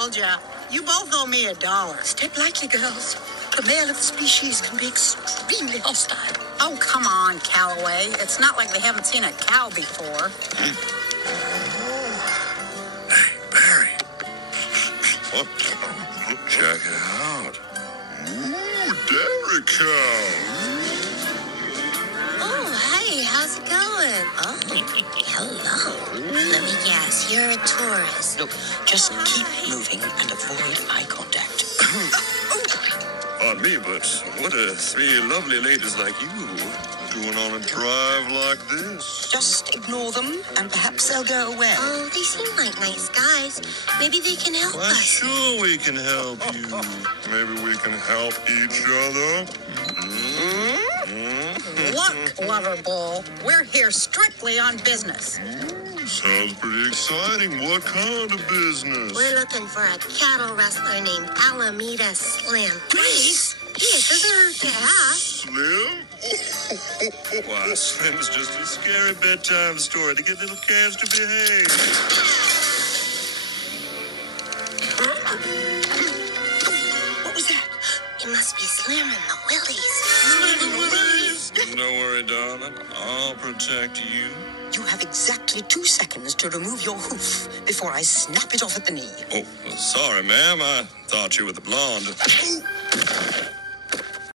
told ya. You both owe me $1. Step lightly, girls. The male of the species can be extremely hostile. Oh, come on, Calloway. It's not like they haven't seen a cow before. Hey, Barry. What? Check it out. Ooh, dairy cow. Oh, hey, how's it going? Oh, hello. Let me guess, you're a tourist. Look, just keep moving and avoid eye contact. Pardon me, but what are three lovely ladies like you doing on a drive like this? Just ignore them, and perhaps they'll go away. Oh, they seem like nice guys. Maybe they can help Why, us. sure we can help you. Maybe we can help each other. Look, Loverbull, we're here strictly on business. Sounds pretty exciting. What kind of business? We're looking for a cattle rustler named Alameda Slim. Please? Yes, doesn't hurt to ask. Slim? Why, Slim's just a scary bedtime story to get little calves to behave. What was that? It must be Slim and the Willies. Don't worry, darling. I'll protect you. You have exactly 2 seconds to remove your hoof before I snap it off at the knee. Oh, sorry, ma'am. I thought you were the blonde.